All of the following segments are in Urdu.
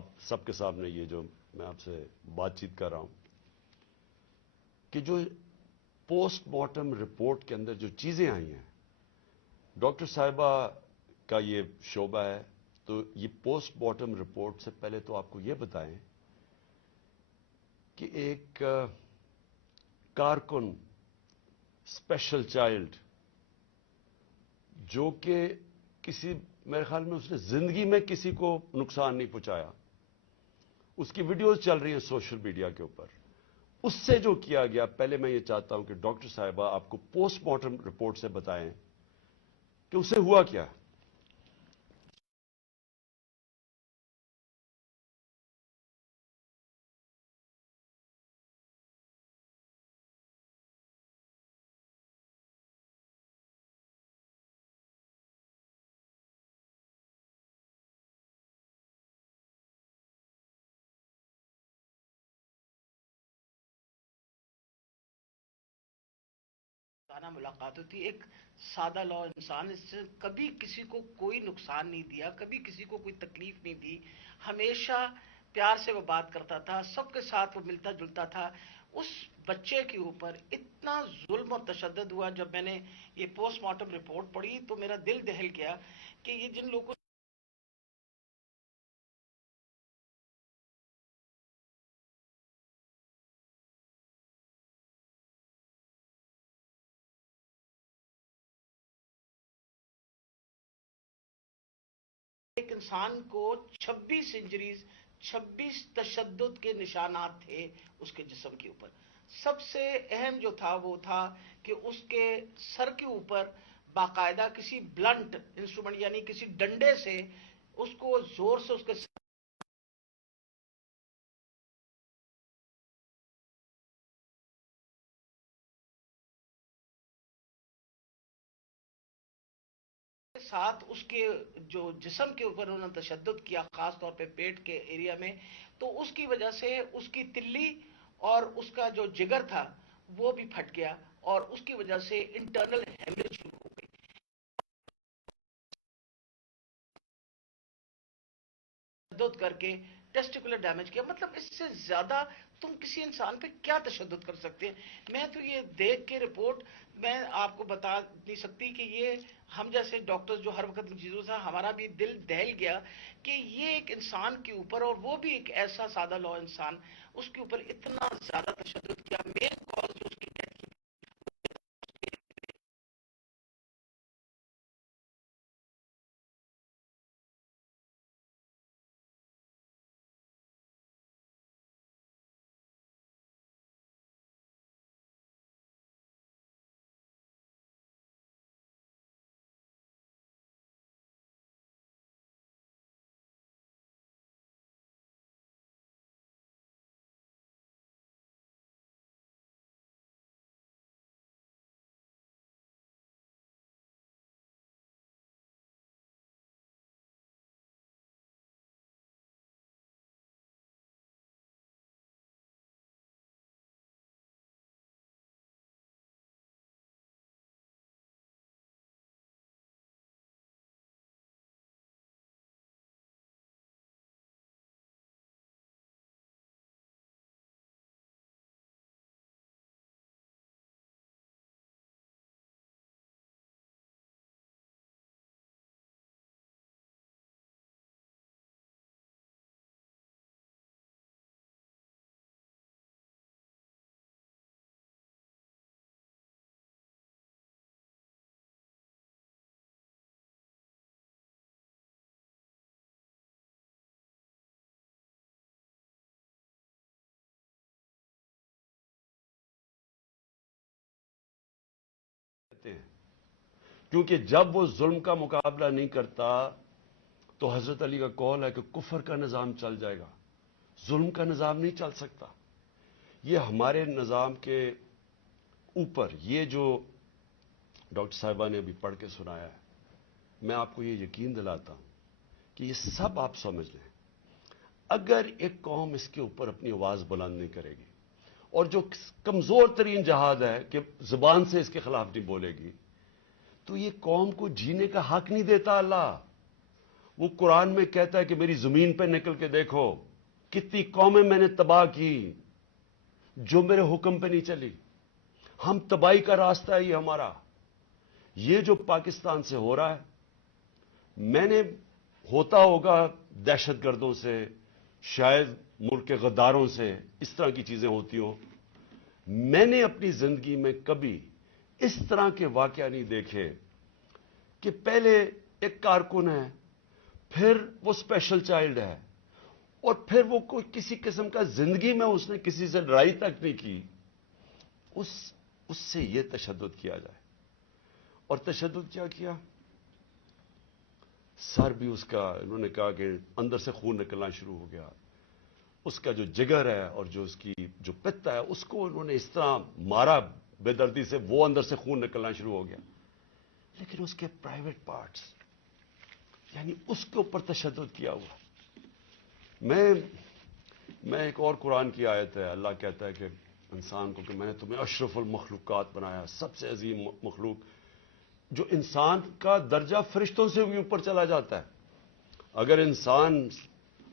آپ سب کے سامنے یہ جو میں آپ سے بات چیت کر رہا ہوں کہ جو پوسٹ مارٹم رپورٹ کے اندر جو چیزیں آئی ہیں، ڈاکٹر صاحبہ کا یہ شعبہ ہے، تو یہ پوسٹ مارٹم رپورٹ سے پہلے تو آپ کو یہ بتائیں کہ ایک کارکن اسپیشل چائلڈ جو کہ کسی میرے خیال میں اس نے زندگی میں کسی کو نقصان نہیں پہنچایا، اس کی ویڈیوز چل رہی ہیں سوشل میڈیا کے اوپر، اس سے جو کیا گیا، پہلے میں یہ چاہتا ہوں کہ ڈاکٹر صاحبہ آپ کو پوسٹ مارٹم رپورٹ سے بتائیں کہ اسے ہوا کیا. ملاقات ہوتی، ایک سادہ لو انسان، اس سے کبھی کسی کو کوئی نقصان نہیں دیا، کبھی کسی کو کوئی تکلیف نہیں دی، ہمیشہ پیار سے وہ بات کرتا تھا، سب کے ساتھ وہ ملتا جلتا تھا. اس بچے کے اوپر اتنا ظلم اور تشدد ہوا. جب میں نے یہ پوسٹ مارٹم رپورٹ پڑھی تو میرا دل دہل گیا کہ یہ جن لوگوں ایک انسان کو 26 انجریز، 26 تشدد کے نشانات تھے اس کے جسم کے اوپر. سب سے اہم جو تھا وہ تھا کہ اس کے سر کے اوپر باقاعدہ کسی بلنٹ انسٹرومنٹ یعنی کسی ڈنڈے سے اس کو زور سے اس کے ساتھ اس کے جو جسم کے اوپر انہوں نے تشدد کیا، خاص طور پہ پیٹ کے ایریا میں. تو اس کی وجہ سے اس کی تلی اور اس کا جو جگر تھا وہ بھی پھٹ گیا اور اس کی وجہ سے انٹرنل ہیمریج شروع ہو گئی. تشدد کر کے ٹیسٹیکولر ڈیمیج کیا. مطلب اس سے زیادہ تم کسی انسان پہ کیا تشدد کر سکتے ہیں؟ میں تو یہ دیکھ کے رپورٹ میں آپ کو بتا نہیں سکتی کہ یہ ہم جیسے ڈاکٹر جو ہر وقت ان چیزوں سے، ہمارا بھی دل دہل گیا کہ یہ ایک انسان کے اوپر، اور وہ بھی ایک ایسا سادہ لو انسان، اس کے اوپر اتنا زیادہ تشدد کیا. مین کاز جو اس کی ڈیتھ کی ہیں کیونکہ جب وہ ظلم کا مقابلہ نہیں کرتا تو حضرت علی کا قول ہے کہ کفر کا نظام چل جائے گا، ظلم کا نظام نہیں چل سکتا. یہ ہمارے نظام کے اوپر یہ جو ڈاکٹر صاحبہ نے ابھی پڑھ کے سنایا ہے، میں آپ کو یہ یقین دلاتا ہوں کہ یہ سب آپ سمجھ لیں. اگر ایک قوم اس کے اوپر اپنی آواز بلند نہیں کرے گی، اور جو کمزور ترین جہاد ہے کہ زبان سے اس کے خلاف نہیں بولے گی، تو یہ قوم کو جینے کا حق نہیں دیتا اللہ. وہ قرآن میں کہتا ہے کہ میری زمین پہ نکل کے دیکھو کتنی قومیں میں نے تباہ کی جو میرے حکم پہ نہیں چلی. ہم تباہی کا راستہ ہے یہ ہمارا. یہ جو پاکستان سے ہو رہا ہے، میں نے ہوتا ہوگا دہشت گردوں سے، شاید ملک کے غداروں سے، اس طرح کی چیزیں ہوتی ہوں. میں نے اپنی زندگی میں کبھی اس طرح کے واقعہ نہیں دیکھے کہ پہلے ایک کارکن ہے، پھر وہ اسپیشل چائلڈ ہے، اور پھر وہ کوئی کسی قسم کا زندگی میں اس نے کسی سے لڑائی تک نہیں کی، اس سے یہ تشدد کیا جائے. اور تشدد کیا کیا؟ سر بھی اس کا، انہوں نے کہا کہ اندر سے خون نکلنا شروع ہو گیا. اس کا جو جگر ہے اور جو اس کی جو پتا ہے، اس کو انہوں نے اس طرح مارا بے دردی سے، وہ اندر سے خون نکلنا شروع ہو گیا. لیکن اس کے پرائیویٹ پارٹس، یعنی اس کے اوپر تشدد کیا ہوا. میں ایک اور قرآن کی آیت ہے، اللہ کہتا ہے کہ انسان کو کہ میں نے تمہیں اشرف المخلوقات بنایا، سب سے عظیم مخلوق، جو انسان کا درجہ فرشتوں سے بھی اوپر چلا جاتا ہے. اگر انسان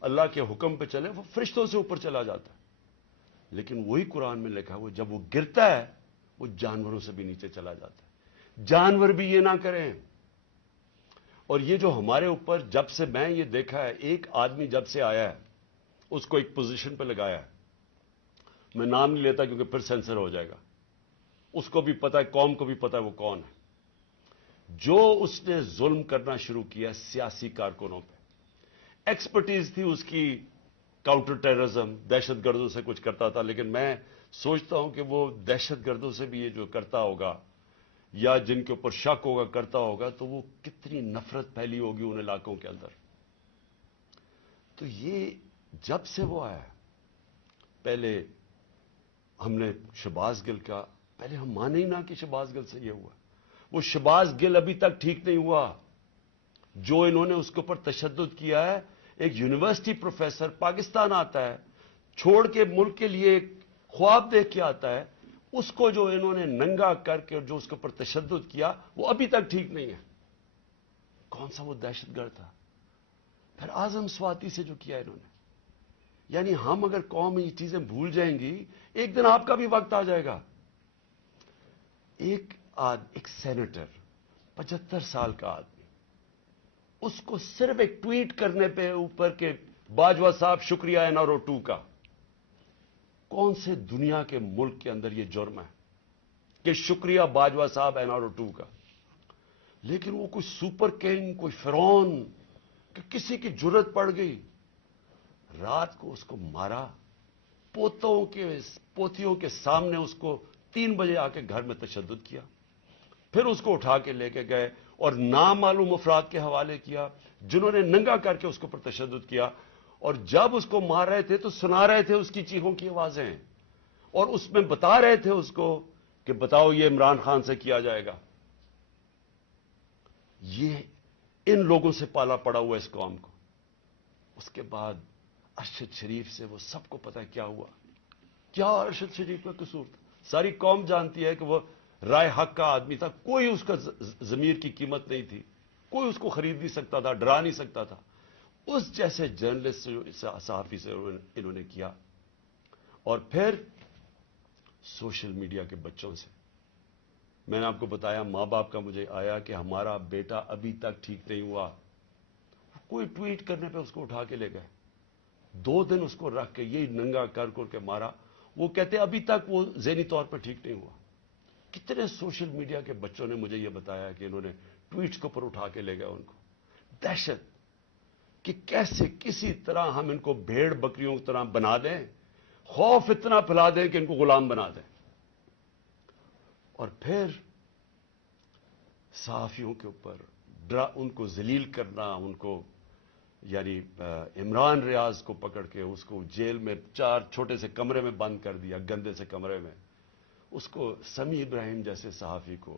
اللہ کے حکم پہ چلے وہ فرشتوں سے اوپر چلا جاتا ہے. لیکن وہی قرآن میں لکھا ہے وہ جب وہ گرتا ہے وہ جانوروں سے بھی نیچے چلا جاتا ہے. جانور بھی یہ نہ کریں. اور یہ جو ہمارے اوپر، جب سے میں یہ دیکھا ہے، ایک آدمی جب سے آیا ہے اس کو ایک پوزیشن پہ لگایا ہے، میں نام نہیں لیتا کیونکہ پھر سینسر ہو جائے گا، اس کو بھی پتا ہے، قوم کو بھی پتا ہے وہ کون ہے. جو اس نے ظلم کرنا شروع کیا سیاسی کارکنوں پہ، ایکسپرٹیز تھی اس کی کاؤنٹر ٹیررزم، دہشت گردوں سے کچھ کرتا تھا. لیکن میں سوچتا ہوں کہ وہ دہشت گردوں سے بھی یہ جو کرتا ہوگا یا جن کے اوپر شک ہوگا کرتا ہوگا، تو وہ کتنی نفرت پھیلی ہوگی ان علاقوں کے اندر. تو یہ جب سے وہ آیا، پہلے ہم نے شہباز گل کا، پہلے ہم مانے ہی نہ کہ شہباز گل سے یہ ہوا. وہ شہباز گل ابھی تک ٹھیک نہیں ہوا. جو انہوں نے اس کے اوپر تشدد کیا ہے، ایک یونیورسٹی پروفیسر پاکستان آتا ہے، چھوڑ کے ملک کے لیے ایک خواب دیکھ کے آتا ہے، اس کو جو انہوں نے ننگا کر کے جو اس کے اوپر تشدد کیا وہ ابھی تک ٹھیک نہیں ہے. کون سا وہ دہشت گرد تھا؟ پھر اعظم سواتی سے جو کیا انہوں نے. یعنی ہم اگر قوم یہ چیزیں بھول جائیں گی، ایک دن آپ کا بھی وقت آ جائے گا. ایک سینیٹر 75 سال کا آدمی، اس کو صرف ایک ٹویٹ کرنے پہ اوپر کے باجوہ صاحب شکریہ این آر او 2 کا، کون سے دنیا کے ملک کے اندر یہ جرم ہے کہ شکریہ باجوہ صاحب این آر او 2 کا؟ لیکن وہ کوئی سپر کنگ، کوئی فرعون کہ کسی کی جرت پڑ گئی، رات کو اس کو مارا، پوتیوں کے سامنے اس کو 3 بجے آ کے گھر میں تشدد کیا، پھر اس کو اٹھا کے لے کے گئے اور نامعلوم افراد کے حوالے کیا جنہوں نے ننگا کر کے اس کے اوپر تشدد کیا. اور جب اس کو مار رہے تھے تو سنا رہے تھے اس کی چیخوں کی آوازیں، اور اس میں بتا رہے تھے اس کو کہ بتاؤ یہ عمران خان سے کیا جائے گا. یہ ان لوگوں سے پالا پڑا ہوا اس قوم کو. اس کے بعد ارشد شریف سے وہ سب کو پتا ہے کیا ہوا. کیا ارشد شریف کا قصور تھا؟ ساری قوم جانتی ہے کہ وہ رائے حق کا آدمی تھا، کوئی اس کا ضمیر کی قیمت نہیں تھی، کوئی اس کو خرید نہیں سکتا تھا، ڈرا نہیں سکتا تھا. اس جیسے جرنلسٹ صحافی سے انہوں نے کیا. اور پھر سوشل میڈیا کے بچوں سے میں نے آپ کو بتایا، ماں باپ کا مجھے آیا کہ ہمارا بیٹا ابھی تک ٹھیک نہیں ہوا. کوئی ٹویٹ کرنے پہ اس کو اٹھا کے لے گئے، 2 دن اس کو رکھ کے یہی ننگا کر کے مارا. وہ کہتے ابھی تک وہ ذہنی طور پر ٹھیک نہیں ہوا. کتنے سوشل میڈیا کے بچوں نے مجھے یہ بتایا کہ انہوں نے ٹویٹس کو پر اٹھا کے لے گئے ان کو. دہشت کہ کیسے کسی طرح ہم ان کو بھیڑ بکریوں کی طرح بنا دیں، خوف اتنا پھیلا دیں کہ ان کو غلام بنا دیں. اور پھر صحافیوں کے اوپر ان کو ذلیل کرنا، ان کو یعنی عمران ریاض کو پکڑ کے اس کو جیل میں 4 چھوٹے سے کمرے میں بند کر دیا، گندے سے کمرے میں. اس کو سمیع ابراہیم جیسے صحافی کو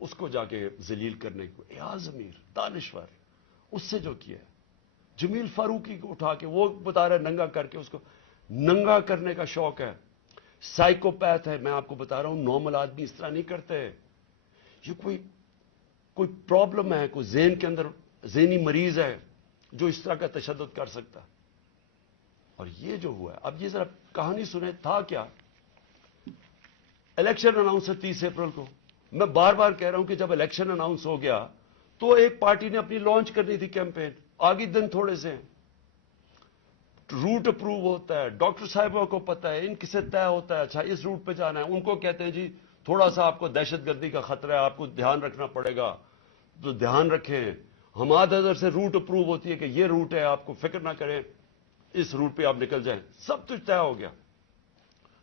اس کو جا کے ذلیل کرنے کو، ایاز امیر دانشور اس سے جو کیا ہے. جمیل فاروقی کو اٹھا کے وہ بتا رہا ہے ننگا کر کے، اس کو ننگا کرنے کا شوق ہے. سائیکوپیتھ ہے، میں آپ کو بتا رہا ہوں، نارمل آدمی اس طرح نہیں کرتے. یہ کوئی پرابلم ہے، کوئی ذہن کے اندر ذہنی مریض ہے. جو اس طرح کا تشدد کر سکتا. اور یہ جو ہوا ہے, اب یہ ذرا کہانی سنیں, تھا کیا. الیکشن اناؤنس ہے 30 اپریل کو. میں بار بار کہہ رہا ہوں کہ جب الیکشن اناؤنس ہو گیا تو ایک پارٹی نے اپنی لانچ کرنی تھی کیمپین. آگے دن تھوڑے سے ہیں, روٹ اپروو ہوتا ہے, ڈاکٹر صاحبوں کو پتا ہے, ان کسے طے ہوتا ہے, اچھا اس روٹ پہ جانا ہے. ان کو کہتے ہیں جی تھوڑا سا آپ کو دہشت گردی کا خطرہ ہے, آپ کو دھیان رکھنا پڑے گا, تو دھیان رکھیں. ہمارے ادھر سے روٹ اپروو ہوتی ہے کہ یہ روٹ ہے, آپ کو فکر نہ کریں, اس روٹ پہ آپ نکل جائیں. سب کچھ طے ہو گیا,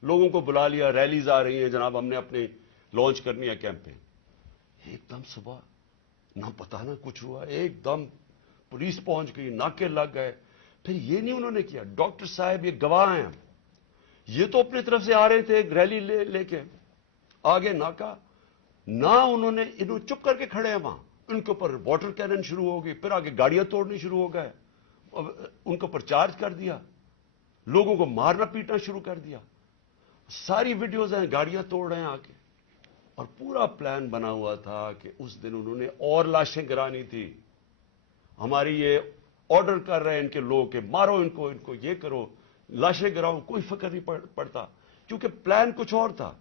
لوگوں کو بلا لیا, ریلیز آ رہی ہیں, جناب ہم نے اپنی لانچ کرنی ہے کیمپین. ایک دم صبح نہ پتا نہ کچھ ہوا, ایک دم پولیس پہنچ گئی, ناکے لگ گئے. پھر یہ نہیں انہوں نے کیا, ڈاکٹر صاحب یہ گواہ ہیں, یہ تو اپنی طرف سے آ رہے تھے ایک ریلی لے کے, آگے ناکا نہ انہوں نے, انہوں چپ کر کے کھڑے ہیں وہاں, ان کے اوپر واٹر کینن شروع ہو گئی, پھر آگے گاڑیاں توڑنی شروع ہو گئے, ان کے اوپر چارج کر دیا, لوگوں کو مارنا پیٹنا شروع کر دیا. ساری ویڈیوز ہیں, گاڑیاں توڑ رہے ہیں آ کے. اور پورا پلان بنا ہوا تھا کہ اس دن انہوں نے اور لاشیں گرانی تھی. ہماری یہ آرڈر کر رہے ہیں ان کے لوگ کہ مارو ان کو یہ کرو, لاشیں گراؤ, کوئی فکر نہیں پڑتا, کیونکہ پلان کچھ اور تھا.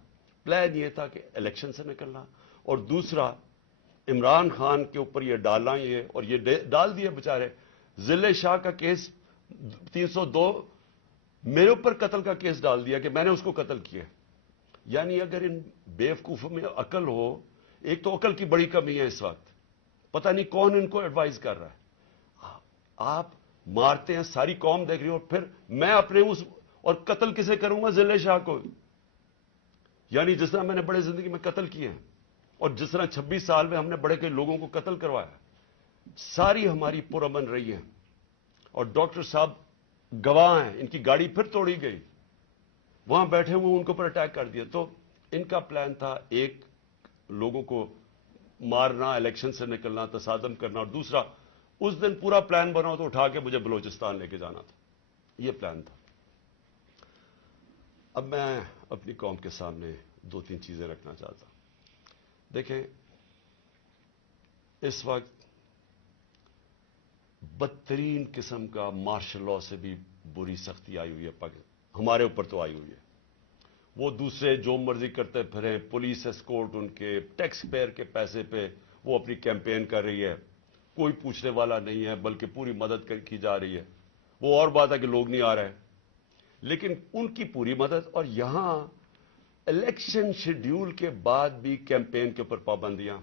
پلان یہ تھا کہ الیکشن سے نکلنا, اور دوسرا عمران خان کے اوپر یہ ڈالنا, یہ اور یہ ڈال دیا بیچارے. ضلع شاہ کا کیس 302 میرے اوپر قتل کا کیس ڈال دیا کہ میں نے اس کو قتل کیا. یعنی اگر ان بیوقوفوں میں عقل ہو, ایک تو عقل کی بڑی کمی ہے اس وقت, پتہ نہیں کون ان کو ایڈوائز کر رہا ہے. آپ مارتے ہیں, ساری قوم دیکھ رہی ہو, پھر میں اپنے اس اور قتل کسے کروں گا, ضلع شاہ کو. یعنی جس طرح میں نے بڑے زندگی میں قتل کیے ہیں, اور جس طرح 26 سال میں ہم نے بڑے کئی لوگوں کو قتل کروایا, ساری ہماری پرامن رہی ہیں. اور ڈاکٹر صاحب گواہ ہیں, ان کی گاڑی پھر توڑی گئی, وہاں بیٹھے ہوئے ان کے اوپر اٹیک کر دیا. تو ان کا پلان تھا ایک لوگوں کو مارنا, الیکشن سے نکلنا, تصادم کرنا, اور دوسرا اس دن پورا پلان بنا تو اٹھا کے مجھے بلوچستان لے کے جانا تھا. یہ پلان تھا. اب میں اپنی قوم کے سامنے 2-3 چیزیں رکھنا چاہتا ہوں. دیکھیں, اس وقت بدترین قسم کا مارشل لا سے بھی بری سختی آئی ہوئی ہے, ہمارے اوپر تو آئی ہوئی ہے. وہ دوسرے جو مرضی کرتے پھریں, پولیس اسکورٹ ان کے ٹیکس پیئر کے پیسے پہ وہ اپنی کیمپین کر رہی ہے, کوئی پوچھنے والا نہیں ہے, بلکہ پوری مدد کی جا رہی ہے. وہ اور بات ہے کہ لوگ نہیں آ رہے, لیکن ان کی پوری مدد. اور یہاں الیکشن شیڈیول کے بعد بھی کیمپین کے اوپر پابندیاں,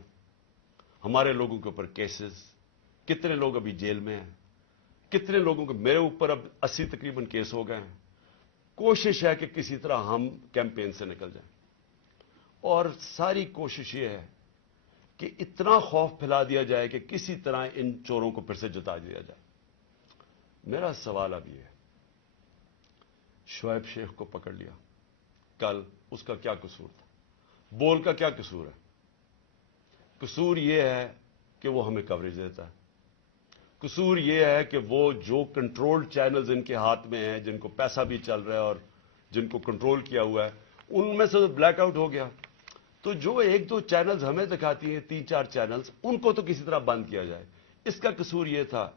ہمارے لوگوں کے اوپر کیسز, کتنے لوگ ابھی جیل میں ہیں, کتنے لوگوں کے, میرے اوپر اب 80 تقریباً کیس ہو گئے ہیں. کوشش ہے کہ کسی طرح ہم کیمپین سے نکل جائیں, اور ساری کوشش یہ ہے کہ اتنا خوف پھیلا دیا جائے کہ کسی طرح ان چوروں کو پھر سے جتا دیا جائے. میرا سوال اب یہ ہے, شعیب شیخ کو پکڑ لیا کل, اس کا کیا قصور تھا؟ بول کا کیا قصور ہے؟ قصور یہ ہے کہ وہ ہمیں کوریج دیتا ہے. قصور یہ ہے کہ وہ جو کنٹرول چینلز ان کے ہاتھ میں ہیں, جن کو پیسہ بھی چل رہا ہے اور جن کو کنٹرول کیا ہوا ہے, ان میں سے بلیک آؤٹ ہو گیا. تو جو 1-2 چینلز ہمیں دکھاتی ہیں, 3-4 چینلز, ان کو تو کسی طرح بند کیا جائے. اس کا قصور یہ تھا,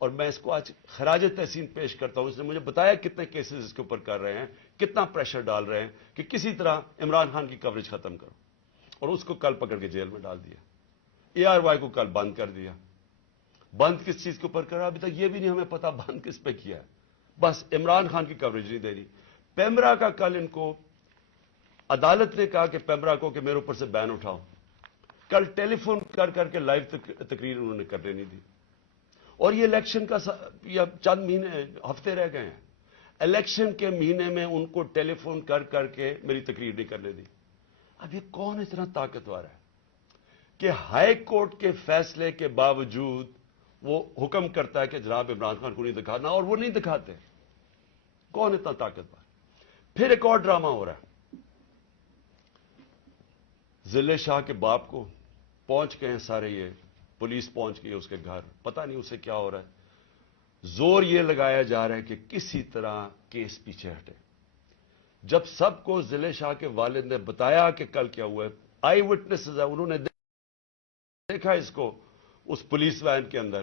اور میں اس کو آج خراج تحسین پیش کرتا ہوں. اس نے مجھے بتایا کتنے کیسز اس کے اوپر کر رہے ہیں, کتنا پریشر ڈال رہے ہیں کہ کسی طرح عمران خان کی کوریج ختم کرو, اور اس کو کل پکڑ کے جیل میں ڈال دیا. ARY کو کل بند کر دیا. بند کس چیز کے اوپر کرا, ابھی تک یہ بھی نہیں ہمیں پتا بند کس پہ کیا ہے. بس عمران خان کی کوریج نہیں دے رہی. پیمرا کا کل ان کو عدالت نے کہا کہ پیمرا کو کہ میرے اوپر سے بین اٹھاؤ. کل ٹیلی فون کر کے لائیو تقریر انہوں نے کرنے نہیں دی. اور یہ الیکشن کا چند مہینے, ہفتے رہ گئے ہیں. الیکشن کے مہینے میں ان کو ٹیلی فون کر کے میری تقریر نہیں کرنے دی. اب یہ کون اتنا طاقتور ہے کہ ہائی کورٹ کے فیصلے کے باوجود وہ حکم کرتا ہے کہ جناب عمران خان کو نہیں دکھانا, اور وہ نہیں دکھاتے؟ کون اتنا طاقتور؟ پھر ایک اور ڈرامہ ہو رہا ہے. ضلع شاہ کے باپ کو پہنچ گئے ہیں سارے, یہ پولیس پہنچ گئی اس کے گھر, پتہ نہیں اسے کیا ہو رہا ہے. زور یہ لگایا جا رہا ہے کہ کسی طرح کیس پیچھے ہٹے. جب سب کو ضلع شاہ کے والد نے بتایا کہ کل کیا ہوا ہے, آئی وٹنسز ہے, انہوں نے دیکھا اس کو اس پولیس وین کے اندر,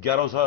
1100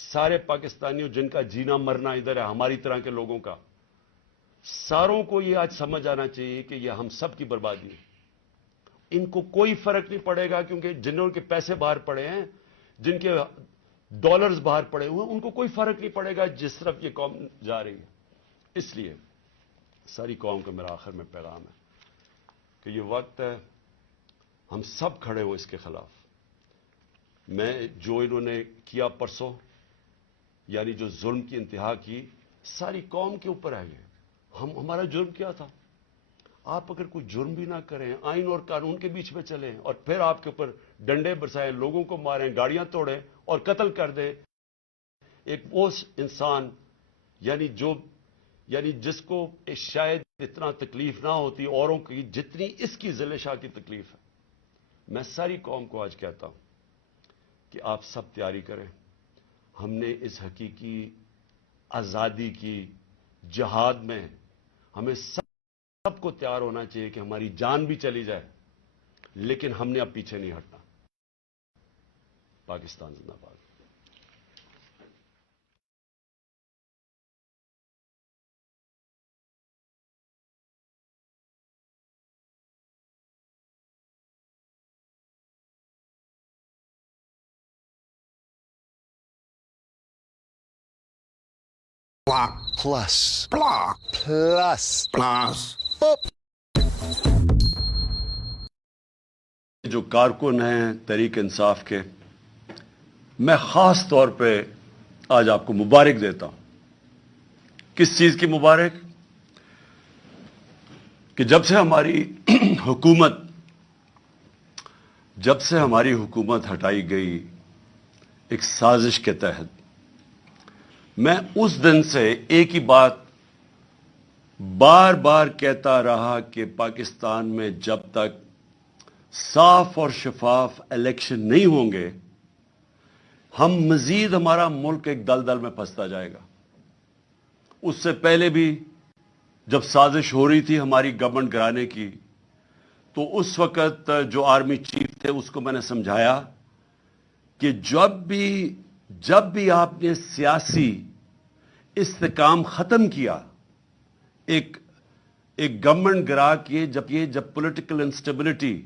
سارے پاکستانیوں جن کا جینا مرنا ادھر ہے ہماری طرح کے لوگوں کا، ساروں کو یہ آج سمجھ آنا چاہیے کہ یہ ہم سب کی بربادی ہے. ان کو کوئی فرق نہیں پڑے گا، کیونکہ جنہوں کے پیسے باہر پڑے ہیں، جن کے ڈالرز باہر پڑے ہوئے ہیں، ان کو کوئی فرق نہیں پڑے گا جس طرف یہ قوم جا رہی ہے. اس لیے ساری قوم کا میرا آخر میں پیغام ہے کہ یہ وقت ہے ہم سب کھڑے ہوں اس کے خلاف. میں جو انہوں نے کیا پرسوں، یعنی جو ظلم کی انتہا کی، ساری قوم کے اوپر ہے. یہ ہمارا جرم کیا تھا؟ آپ اگر کوئی جرم بھی نہ کریں، آئین اور قانون کے بیچ میں چلیں، اور پھر آپ کے اوپر ڈنڈے برسائیں، لوگوں کو ماریں، گاڑیاں توڑیں اور قتل کر دیں، ایک وہ انسان یعنی جس کو شاید اتنا تکلیف نہ ہوتی اوروں کی جتنی اس کی ذل شاہ کی تکلیف ہے. میں ساری قوم کو آج کہتا ہوں کہ آپ سب تیاری کریں. ہم نے اس حقیقی آزادی کی جہاد میں ہمیں سب کو تیار ہونا چاہیے کہ ہماری جان بھی چلی جائے، لیکن ہم نے اب پیچھے نہیں ہٹنا. پاکستان زندہ باد. Block plus. Block plus. Plus. جو کارکن ہیں تحریک انصاف کے، میں خاص طور پہ آج آپ کو مبارک دیتا ہوں. کس چیز کی مبارک؟ کہ جب سے ہماری حکومت ہٹائی گئی ایک سازش کے تحت، میں اس دن سے ایک ہی بات بار بار کہتا رہا کہ پاکستان میں جب تک صاف اور شفاف الیکشن نہیں ہوں گے، ہم مزید ہمارا ملک ایک دلدل میں پھنستا جائے گا. اس سے پہلے بھی جب سازش ہو رہی تھی ہماری گورنمنٹ گرانے کی، تو اس وقت جو آرمی چیف تھے اس کو میں نے سمجھایا کہ جب بھی آپ نے سیاسی استحکام ختم کیا، ایک گورنمنٹ گرا کے جب پولیٹیکل انسٹیبلٹی،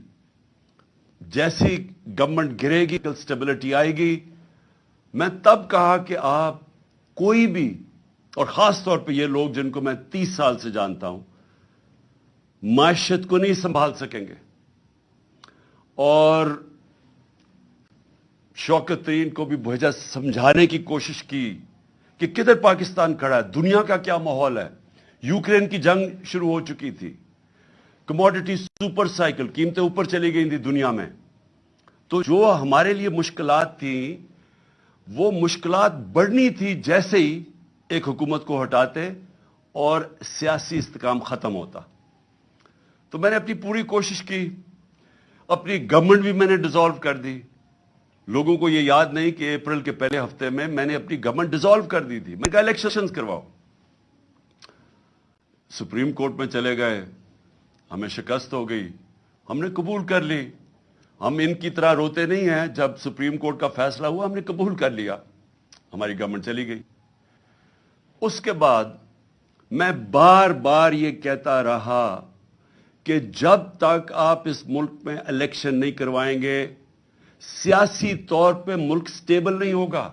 جیسی گورنمنٹ گرے گی اسٹیبلٹی آئے گی، میں تب کہا کہ آپ کوئی بھی، اور خاص طور پہ یہ لوگ جن کو میں 30 سال سے جانتا ہوں، معیشت کو نہیں سنبھال سکیں گے. اور شوکت ترین کو بھی بھیجا، سمجھانے کی کوشش کی کہ کدھر پاکستان کھڑا ہے، دنیا کا کیا ماحول ہے. یوکرین کی جنگ شروع ہو چکی تھی، کموڈٹی سپر سائیکل، قیمتیں اوپر چلی گئی تھی دنیا میں. تو جو ہمارے لیے مشکلات تھیں، وہ مشکلات بڑھنی تھی جیسے ہی ایک حکومت کو ہٹاتے اور سیاسی استحکام ختم ہوتا. تو میں نے اپنی پوری کوشش کی. اپنی گورنمنٹ بھی میں نے ڈیزالو کر دی. لوگوں کو یہ یاد نہیں کہ اپریل کے پہلے ہفتے میں نے اپنی گورنمنٹ ڈیزالو کر دی تھی. میں نے کہا الیکشنز کرواؤ. سپریم کورٹ میں چلے گئے، ہمیں شکست ہو گئی، ہم نے قبول کر لی. ہم ان کی طرح روتے نہیں ہیں. جب سپریم کورٹ کا فیصلہ ہوا ہم نے قبول کر لیا، ہماری گورنمنٹ چلی گئی. اس کے بعد میں بار بار یہ کہتا رہا کہ جب تک آپ اس ملک میں الیکشن نہیں کروائیں گے، سیاسی طور پہ ملک سٹیبل نہیں ہوگا.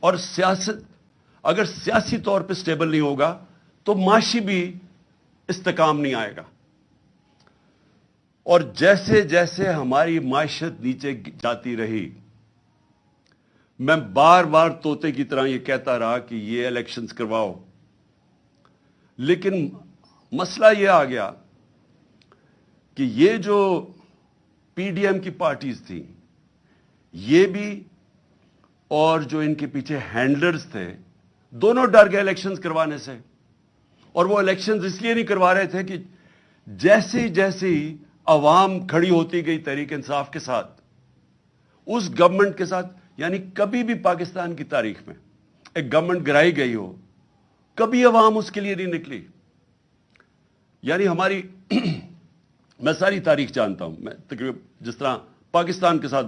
اور اگر سیاسی طور پہ سٹیبل نہیں ہوگا تو معاشی بھی استحکام نہیں آئے گا. اور جیسے جیسے ہماری معیشت نیچے جاتی رہی، میں بار بار طوطے کی طرح یہ کہتا رہا کہ یہ الیکشنز کرواؤ. لیکن مسئلہ یہ آ گیا کہ یہ جو پی ڈی ایم کی پارٹیز تھیں، یہ بھی اور جو ان کے پیچھے ہینڈلرز تھے، دونوں ڈر گئے الیکشنز کروانے سے. اور وہ الیکشنز اس لیے نہیں کروا رہے تھے کہ جیسے ہی عوام کھڑی ہوتی گئی تحریک انصاف کے ساتھ، اس گورنمنٹ کے ساتھ، یعنی کبھی بھی پاکستان کی تاریخ میں ایک گورنمنٹ گرائی گئی ہو، کبھی عوام اس کے لیے نہیں نکلی. یعنی میں ساری تاریخ جانتا ہوں. میں تقریباً جس طرح پاکستان کے ساتھ